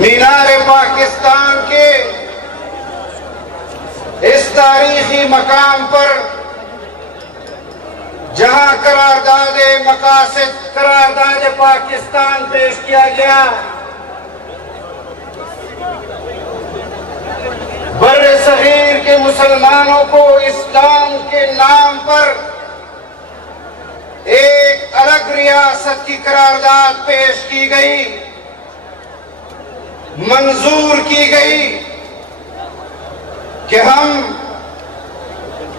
مینار پاکستان کے اس تاریخی مقام پر جہاں قرارداد پاکستان پیش کیا گیا، بر صغیر کے مسلمانوں کو اسلام کے نام پر ایک الگ ریاست کی قرارداد پیش کی گئی، منظور کی گئی کہ ہم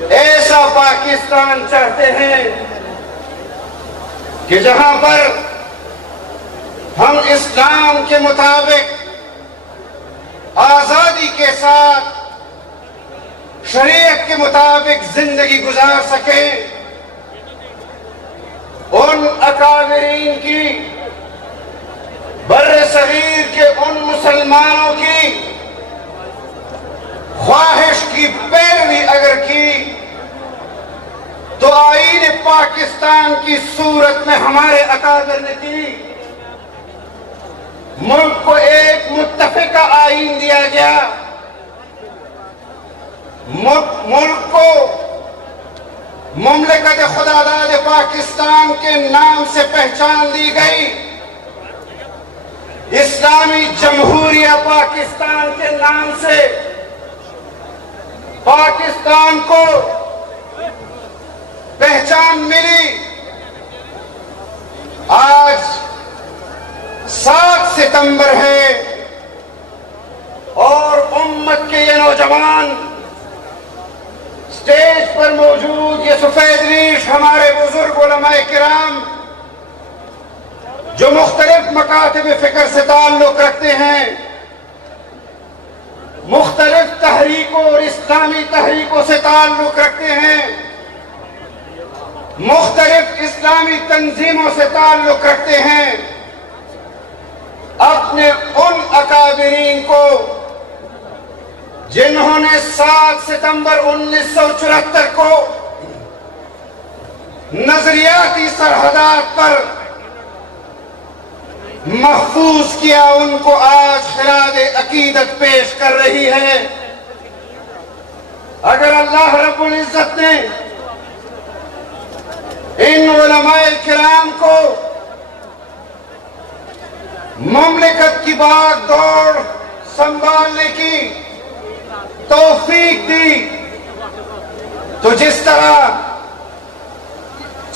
ایسا پاکستان چاہتے ہیں کہ جہاں پر ہم اسلام کے مطابق آزادی کے ساتھ شریعت کے مطابق زندگی گزار سکیں۔ ان اکابرین کی، بر صغیر کے ان مسلمانوں کی خواہش کی پیروی اگر کی تو آئین پاکستان کی صورت میں ہمارے اکابر نے کی۔ ملک کو ایک متفقہ آئین دیا گیا، ملک کو مملکت خداداد پاکستان کے نام سے پہچان دی گئی، اسلامی جمہوریہ پاکستان کے نام سے پاکستان کو پہچان ملی۔ آج 7 ستمبر ہے اور امت کے یہ نوجوان سٹیج پر موجود، یہ سفید ریش ہمارے بزرگ علماء کرام جو مختلف مکاتب فکر سے تعلق رکھتے ہیں، مختلف تحریکوں اور اسلامی تحریکوں سے تعلق رکھتے ہیں، مختلف اسلامی تنظیموں سے تعلق رکھتے ہیں، اپنے ان اکابرین کو جنہوں نے 7 ستمبر 1974 کو نظریاتی سرحدات پر محفوظ کیا، ان کو آج خراج عقیدت پیش کر رہی ہے۔ اگر اللہ رب العزت نے ان علماء کرام کو مملکت کی باغ دوڑ سنبھالنے کی توفیق دی تو جس طرح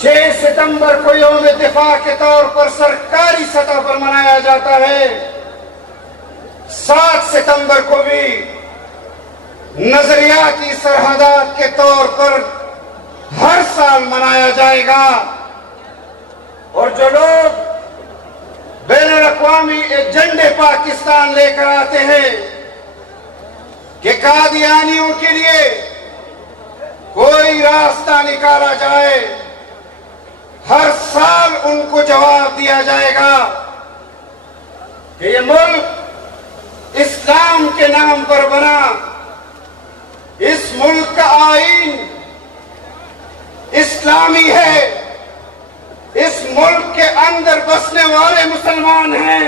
6 ستمبر کو یوم دفاع کے طور پر سرکاری سطح پر منایا جاتا ہے، 7 ستمبر کو بھی نظریاتی سرحدات کے طور پر ہر سال منایا جائے گا۔ اور جو لوگ بین الاقوامی ایجنڈے پاکستان لے کر آتے ہیں کہ قادیانیوں کے لیے کوئی راستہ نکالا جائے، ہر سال ان کو جواب دیا جائے گا کہ یہ ملک اسلام کے نام پر بنا، اس ملک کا آئین اسلامی ہے، اس ملک کے اندر بسنے والے مسلمان ہیں،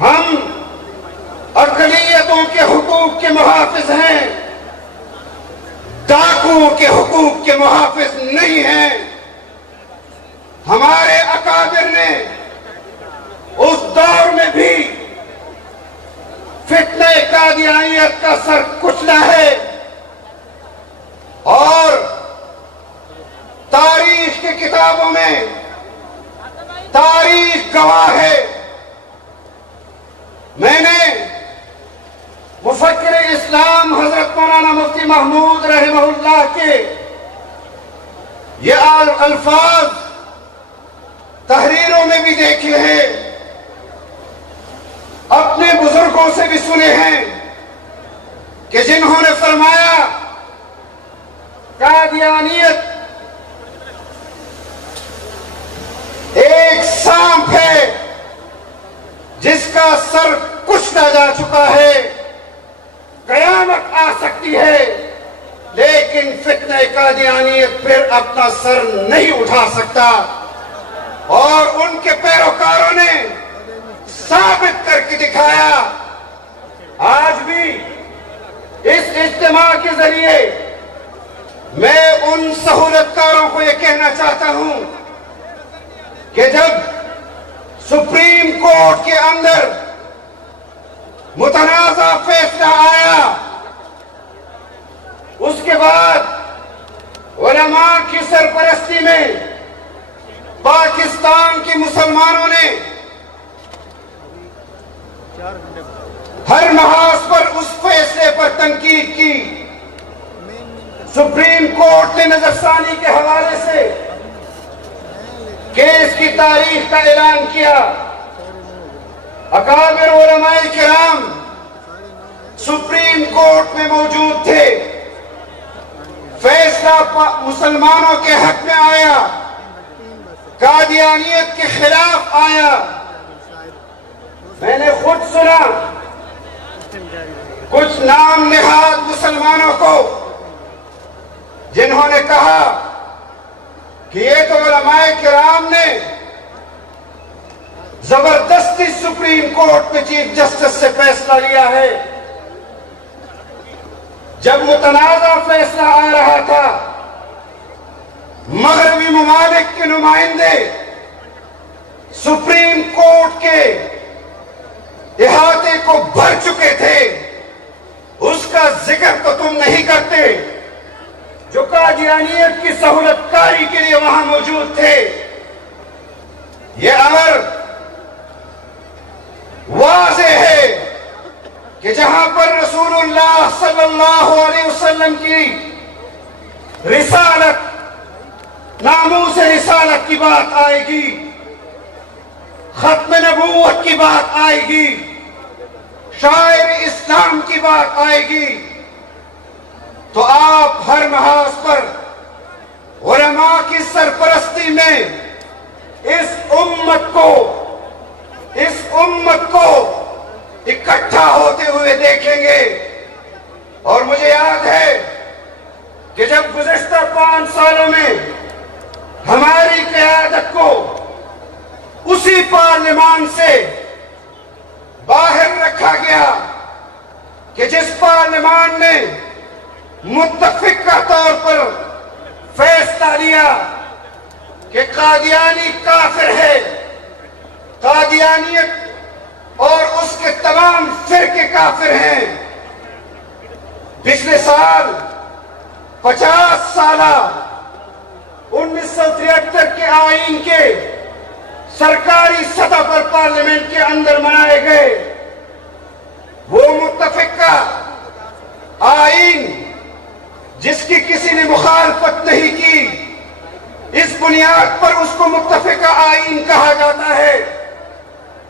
ہم اقلیتوں کے حقوق کے محافظ ہیں، ڈاکوؤں کے حقوق کے محافظ نہیں ہیں۔ ہمارے اکابر نے اس دور میں بھی فتنہ قادیانیت کا سر کچلا ہے، اور تاریخ کی کتابوں میں تاریخ گواہ ہے۔ میں نے مفکر اسلام حضرت مولانا مفتی محمود رحمہ اللہ کے یہ الفاظ تحریروں میں بھی دیکھے ہیں، اپنے بزرگوں سے بھی سنے ہیں کہ جنہوں نے فرمایا قادیانیت ایک سانپ ہے جس کا سر کچلا جا چکا ہے، قیامت آ سکتی ہے لیکن فتنہ قادیانیت پھر اپنا سر نہیں اٹھا سکتا۔ اور ان کے پیروکاروں نے ثابت کر کے دکھا دینا چاہتا ہوں کہ جب سپریم کورٹ کے اندر متنازع فیصلہ آیا، اس کے بعد علماء کی سرپرستی میں پاکستان کے مسلمانوں نے ہر محاذ پر اس فیصلے پر تنقید کی۔ سپریم کورٹ نے نظر ثانی کے حوالے سے کیس کی تاریخ کا اعلان کیا۔ اکابر علماء کرام سپریم کورٹ میں موجود تھے۔ فیصلہ مسلمانوں کے حق میں آیا، قادیانیت کے خلاف آیا۔ میں نے خود سنا کچھ نام نہاد مسلمانوں کو جنہوں نے کہا کہ یہ تو علماء کرام نے زبردستی سپریم کورٹ میں چیف جسٹس سے فیصلہ لیا ہے۔ جب متنازع فیصلہ آ رہا تھا، مغربی ممالک کے نمائندے سپریم کورٹ کے احاطے کو بھر چکے تھے، اس کا ذکر تو تم نہیں کرتے۔ جو قادیانیت کی سہولت کاری کے لیے وہاں موجود تھے، یہ امر واضح ہے کہ جہاں پر رسول اللہ صلی اللہ علیہ وسلم کی رسالت، ناموس رسالت کی بات آئے گی، ختم نبوت کی بات آئے گی، شاعر اسلام کی بات آئے گی، تو آپ ہر محاذ پر علماء کی سرپرستی میں اس امت کو اکٹھا ہوتے ہوئے دیکھیں گے۔ اور مجھے یاد ہے کہ جب گزشتہ 5 سالوں میں ہماری قیادت کو اسی پارلیمان سے باہر رکھا گیا کہ جس پارلیمان نے متفقہ طور پر فیصلہ لیا کہ قادیانی کافر ہے، قادیانیت اور اس کے تمام فرقے کافر ہیں۔ پچھلے سال 50 سالہ 1973 کے آئین کے سرکاری سطح پر پارلیمنٹ کے اندر منائے گئے وہ متفقہ آئین، جس کی کسی نے مخالفت نہیں کی، اس بنیاد پر اس کو متفقہ آئین کہا جاتا ہے۔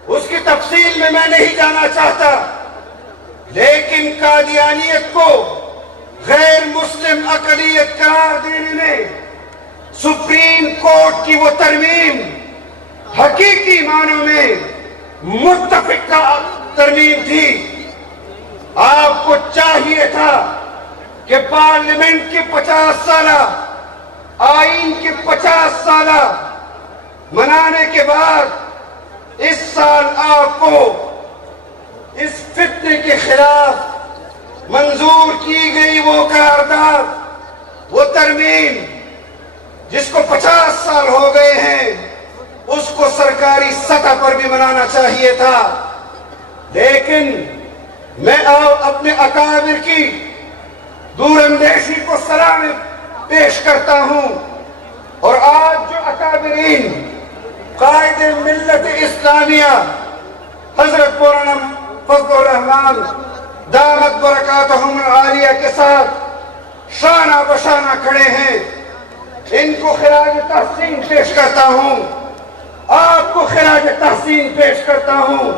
اس کی تفصیل میں نہیں جانا چاہتا، لیکن قادیانیت کو غیر مسلم اقلیت قرار دینے میں سپریم کورٹ کی وہ ترمیم حقیقی معنوں میں متفقہ ترمیم تھی۔ آپ کو چاہیے تھا کہ پارلیمنٹ کی 50 سالہ، آئین کی 50 سالہ منانے کے بعد اس سال آپ کو اس فتنے کے خلاف منظور کی گئی وہ قرارداد، وہ ترمیم جس کو 50 سال ہو گئے ہیں، اس کو سرکاری سطح پر بھی منانا چاہیے تھا۔ لیکن میں اپنے اکابر کی دور اندیشی کو سلام پیش کرتا ہوں، اور آج جو اکابرین قائد ملت اسلامیہ حضرت مولانا فضل الرحمان دامت برکاتہم العالیہ کے ساتھ شانہ بشانہ کھڑے ہیں، ان کو خراج تحسین پیش کرتا ہوں، آپ کو خراج تحسین پیش کرتا ہوں،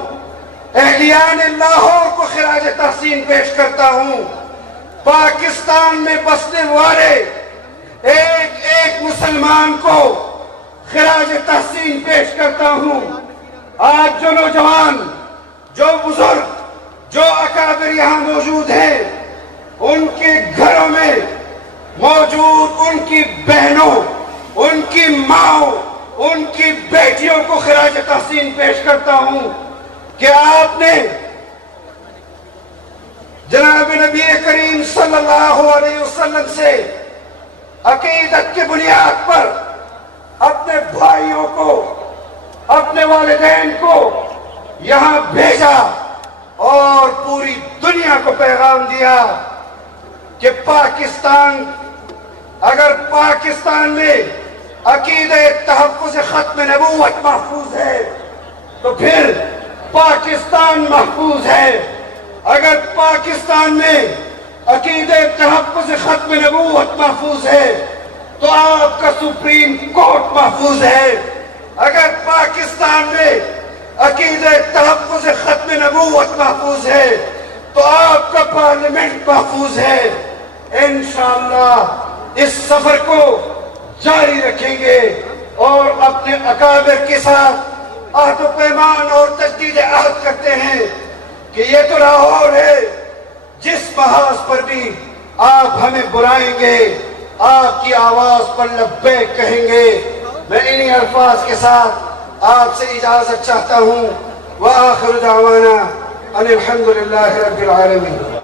اہلیان لاہور کو خراج تحسین پیش کرتا ہوں، پاکستان میں بسنے والے ایک ایک مسلمان کو خراج تحسین پیش کرتا ہوں۔ آج جو نوجوان، جو بزرگ، جو اکابر یہاں موجود ہیں، ان کے گھروں میں موجود ان کی بہنوں، ان کی ماں، ان کی بیٹیوں کو خراج تحسین پیش کرتا ہوں کہ آپ نے جناب نبی کریم صلی اللہ علیہ وسلم سے عقیدت کی بنیاد پر اپنے بھائیوں کو، اپنے والدین کو یہاں بھیجا اور پوری دنیا کو پیغام دیا کہ پاکستان، اگر پاکستان میں عقیدہ تحفظ ختم نبوت محفوظ ہے تو پھر پاکستان محفوظ ہے. اگر پاکستان میں عقیدہ تحفظ ختم نبوت محفوظ ہے تو آپ کا سپریم کورٹ محفوظ ہے. اگر پاکستان میں عقیدہ تحفظ ختم نبوت محفوظ ہے تو آپ کا پارلیمنٹ محفوظ ہے. انشاءاللہ اس سفر کو جاری رکھیں گے اور اپنے اکابر کے ساتھ عہد و پیمان اور تجدید عہد کرتے ہیں کہ یہ تو لاہور ہے، جس محاذ پر بھی آپ ہمیں بلائیں گے آپ کی آواز پر لبیک کہیں گے. میں انہی الفاظ کے ساتھ آپ سے اجازت چاہتا ہوں. وآخر دعوانا ان الحمد للہ رب العالمین.